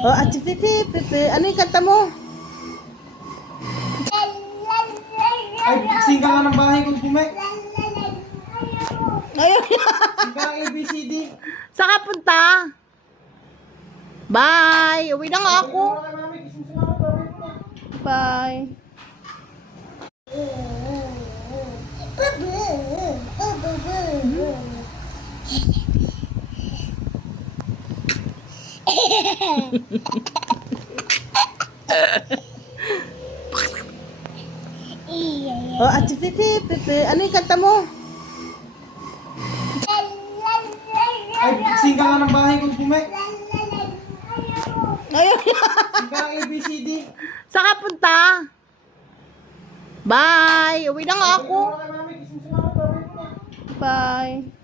Oh, at Pepe, ano yung kanta mo? Ay, sing ka nga ng bahay ko, Pume. Ayun. Sing ka ng ABCD. Saan ka punta? Bye! Uwi na nga ako. Bye. Oh, at Pepe, ano yung kanta mo? Ay, sing ka nga ng bahay ko, Pume. Ayun. Sing ka ng ABCD. Saan ka punta? Bye! Uwi na nga ako. Bye.